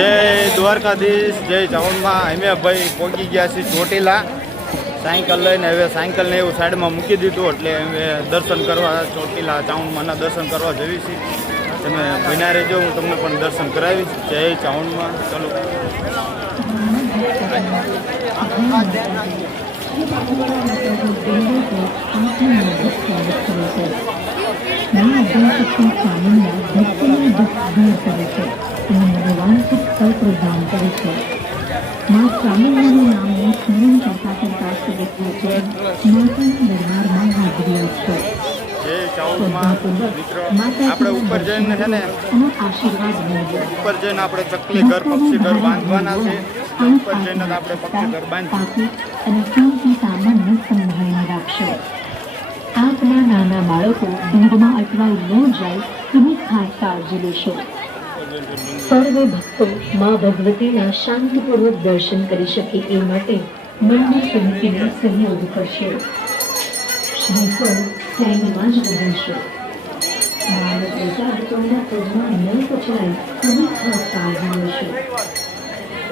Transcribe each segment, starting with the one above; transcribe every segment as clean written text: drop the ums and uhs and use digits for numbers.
જય દ્વારકાધીશ, જય ચાવણમાં. અમે ભાઈ પહોંચી ગયા છીએ ચોટીલા સાયકલ લઈને. હવે સાયકલને એવું સાઈડમાં મૂકી દીધું એટલે અમે દર્શન કરવા ચોટીલા ચાવણમાંના દર્શન કરવા જઈએ છીએ. તમે બન્યા રહેજો, હું તમને પણ દર્શન કરાવીશ. જય ચાવણમાં. ચાલો. પ્રદાન કરે છે. મા સ્વામિનારાયણ નામનું સ્મરણ કરતા કરતા સુરતના માતાના દરબારમાં હાજરી આપશો. આપણે ઉપર જઈને છે ને આશીર્વાદ મેળવો. ઉપર જઈને આપણે ચકલી ઘર પક્ષી ઘર બાંધવાના છે. ઉપર જઈને આપણે પક્ષી ઘર બાંધીએ અને કિંમતી સામાનને સંભાળીને રાખશો. આપના નાના બાળકો ભીડમાં અટવાઈ ન જાય તેની ખાસ કાળજી લેશો. સર્વે ભક્તો મા ભગવતીના શાંતિપૂર્વક દર્શન કરી શકે એ માટે મંદિર સમિતિને સહયોગ કરશો. શ્રીફળ સ્ટેન્ડમાં જ બદલશો. માનવ પ્રસાદકોના પગમાં ન કચરાય તેની ખાસ કાળજી લેશો.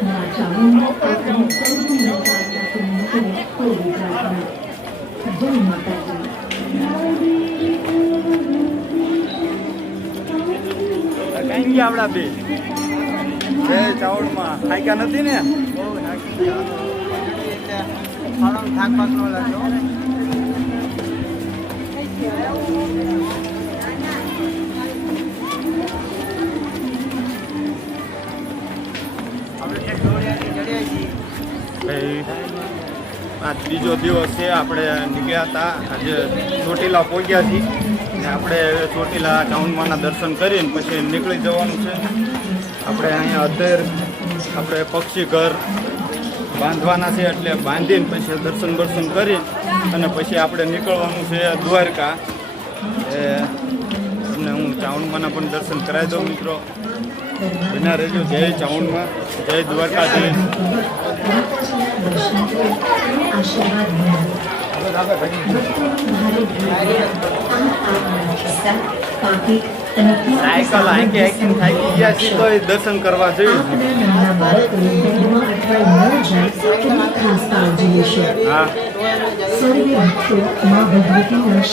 મા ચામુંડા આપને સૌથી નકારનાથી મોકલે કોઈ પ્રાર્થના. જય માતાજી. કઈ ગયા આપડા બે? જય ચાવણમાં ખાઈકા નથી ને? આ ત્રીજો દિવસ છે. આપણે નીકળ્યા હતા, આજે ચોટીલા પહોંચ્યા છીએ ને આપણે ચોટીલા ચાવણમાના દર્શન કરીને પછી નીકળી જવાનું છે. આપણે અહીંયા અધેર આપણે પક્ષી ઘર બાંધવાના છે એટલે બાંધીને પછી દર્શન કરી અને પછી આપણે નીકળવાનું છે દ્વારકા. એ તમને હું ચાવણમાના પણ દર્શન કરાવી દઉં મિત્રો. બના રહેજો. જય ચાવણમાં, જય દ્વારકાધીશ. સાયકલ હાંકી હાંકીને થાકી ગયા છીએ તો દર્શન કરવા જઈએ.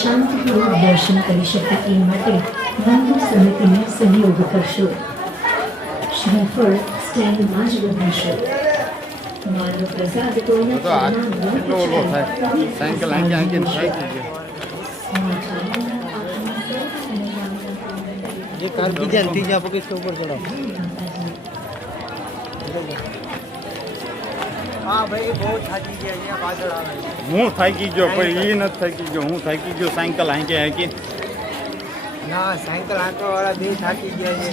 શાંતિપૂર્વક દર્શન કરી શકે એ માટે મંદિર સમિતિને સહયોગ કરશો. શ્રીફળ સ્ટેન્ડમાં જ બદલશો. માનો પ્રસાદ કોઈના કેટલો ઓલો થાય. સાયકલ હાંકી હાંકીને થાકી ગયા. ये कार बीजा तीजा पके इसके ऊपर चढ़ाओ. हाँ भाई बहुत थाकी गया ये बादल आ रहा है. હું થાકી ગયો પણ એ નથી થાકી ગયો. હું થાકી ગયો સાયકલ હાંકી હાંકી. ના સાયકલ આંકવા વાળા બે થાકી ગયા છે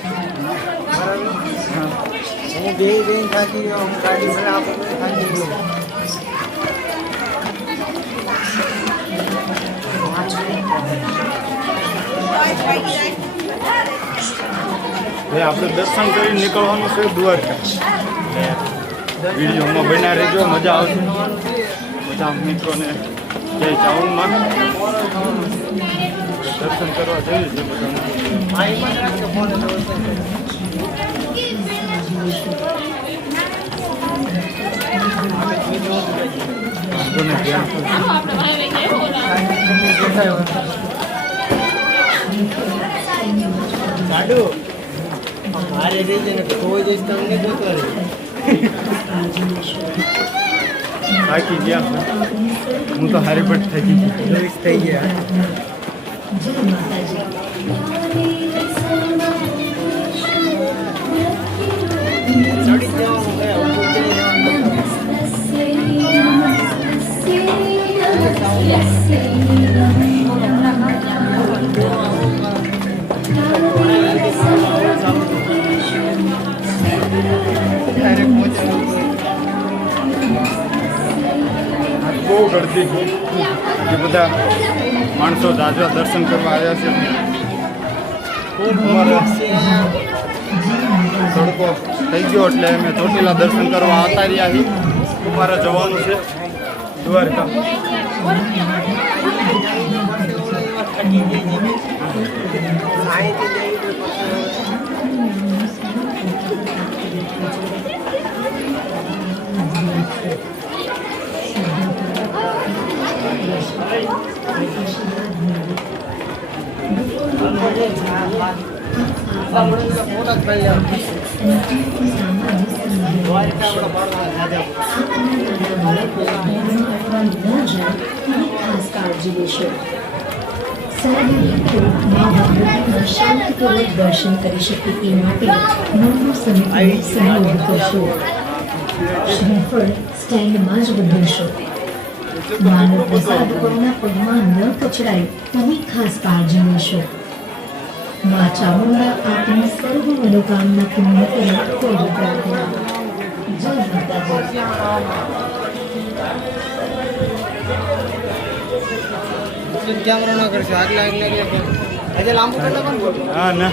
બરાબર. હું બે થાકી ગયો. હું ગાડી ભલે આપણે થાકી ગયો. આપણે દર્શન કરી નીકળવાનું છે દ્વારકા. વિડીયોમાં બન્યા રહેજો, મજા આવશે. બધા મિત્રોને જય ચાવણમાં દર્શન કરવા જઈએ છીએ બધાને. મારે રેજે ને કોઈ દિવસ તમને ગોતવા રહી. થાકી ગયા. હું તો હારી પટ થાકી ગઈ. થઈ ગયા. ચડી જવાનું બહુ ગળતી છે. એ બધા માણસો જાજા દર્શન કરવા આવ્યા છે. ખૂબ અમારે તડકો થઈ ગયો એટલે અમે ચોટીલા દર્શન કરવા આવતા રહ્યા છીએ. અમારે જવાનું છે દ્વારકા. એટલા મળે એટલે ફોટા જ કરી અને તીર્થ સામાન્ય સંબંધ બાળકો ધર્મમાં અટવાઈ ન જાય તેની ખાસ કાળજી લેશો. સર્વે ભક્તો મા ભગવતીના શાંતિપૂર્વક દર્શન કરી શકે તે માટે મંદિર સમિતિને સહયોગ કરશો. શ્રીફળ સ્ટેન્ડમાં જ વધારશો. માનવ પ્રસાદ કોઈના પગમાં ન કચડાય તેની ખાસ કાળજી લેશો. મા ચામુંડા આપની સર્વ મનોકામના પૂર્ણ કરે તેવી પ્રાર્થના. જય માતાજી. કેમેરો ન કરશો આગલા હજે લાંબુ કેટલા પણ બોલો હા ના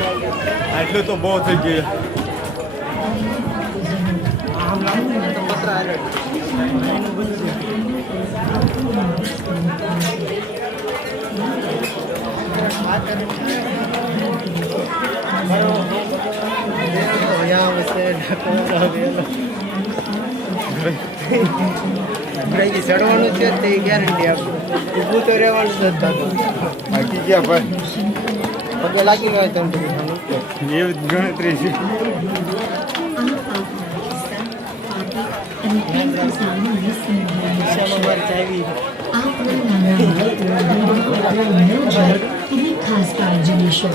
આટલું તો બહુ થઈ ગયું. આમ લાંબુ તો પત્ર આગળ ચડવાનું છે તે ગેરંટી આપું ઊભું તો રહેવાનું જ નથી. બાકી ગયા ભાઈ પગે લાગી ગયો તમે એવી જ ગણતરી છે. અને તીર્થ સામાન્ય સંબંધ મારી ચાવી આપણા નાના ન જાય તેની ખાસ કાળજી લેશો.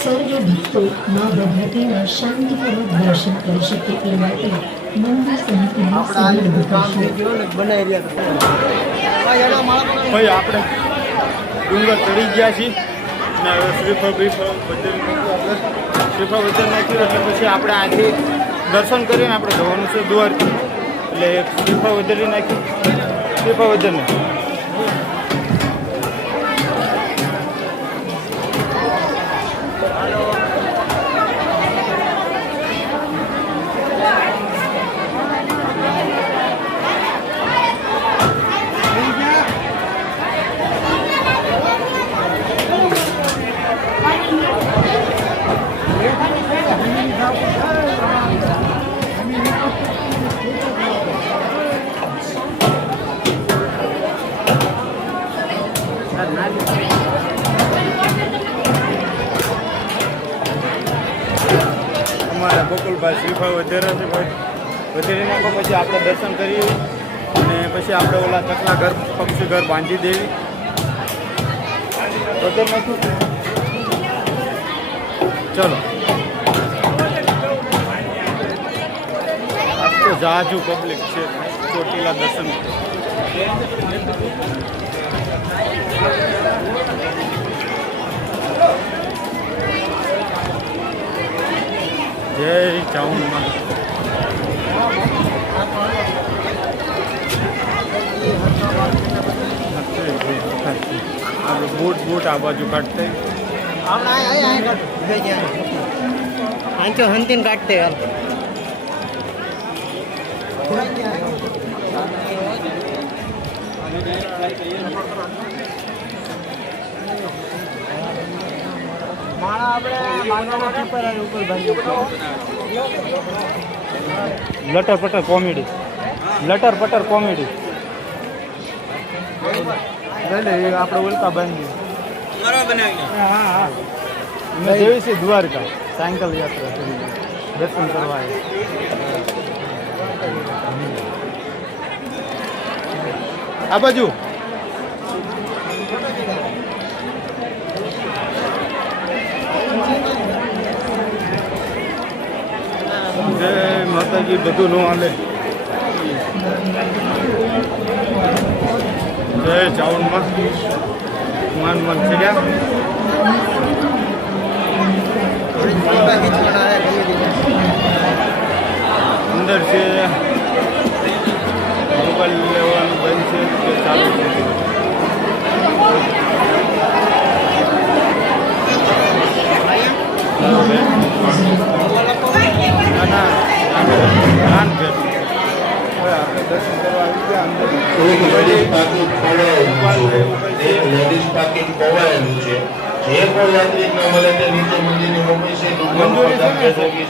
સર્વે ભક્તો મા ભગવતીના શાંતિપૂર્વક દર્શન કરી શકે તે માટે મંદિર સમિતિને સહયોગ કરશો. બનાવી રહ્યા ભાઈ આપણે ડુંગર ચડી ગયા છીએ ને હવે શ્રીફળ બીફળ બદલી આપણે શ્રીફળ બદલ નાખ્યું એટલે પછી આપણે આથી દર્શન કરીને આપણે જવાનું છે દ્વારકા. એટલે એક શ્રીફળ બદલી નાખ્યું શ્રીફળ બદલ અમારા ગોકુલભાઈ શ્રીફળ વધારે છે ભાઈ વધારી નાખો પછી આપણે દર્શન કરીએ અને પછી આપણે ઓલા ચકલા ઘર પક્ષી ઘર બાંધી દેવી વધારે નાખ્યું. ચલો આજ તો જાજુ પબ્લિક છે ચોટીલા દર્શન. જય ચામુંડા. આપણે બૂટ આ બાજુ કાઢતે આંચો હંતીને કાઢતે યાર માળા આપણે ઉપર લટર પટર કોમેડી લટર પટર કોમેડી આપણે ઉલકા બાંધી હા હા મેં જેવી છે દ્વારકા સાયકલ યાત્રા કરી દર્શન કરવા આ બાજુ. જય માતાજી. બધું નો હાલે. જય ચાવણમાં માન છે ગયા અંદર છે મોબાઈલ લેવાનું બંધ છે કે ચાલુ છે. ના આપણે દર્શન કરવા આવી ગયા અંદર. લેડીઝ પાર્કિંગ ખોવાયેલું છે. જે કોઈ યાત્રિક ન મળે તે નીચે મંદિરની મોકલી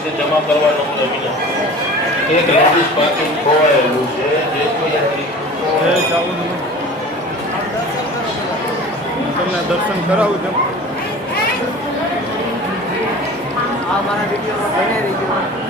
છે જમા કરવાનો એક લેડીઝ પાર્કિંગ ખોવાયેલું છે. જે કોઈ યાત્રિક તમને દર્શન કરાવું છું. આ મારા વિડીયોમાં બને રહીજો.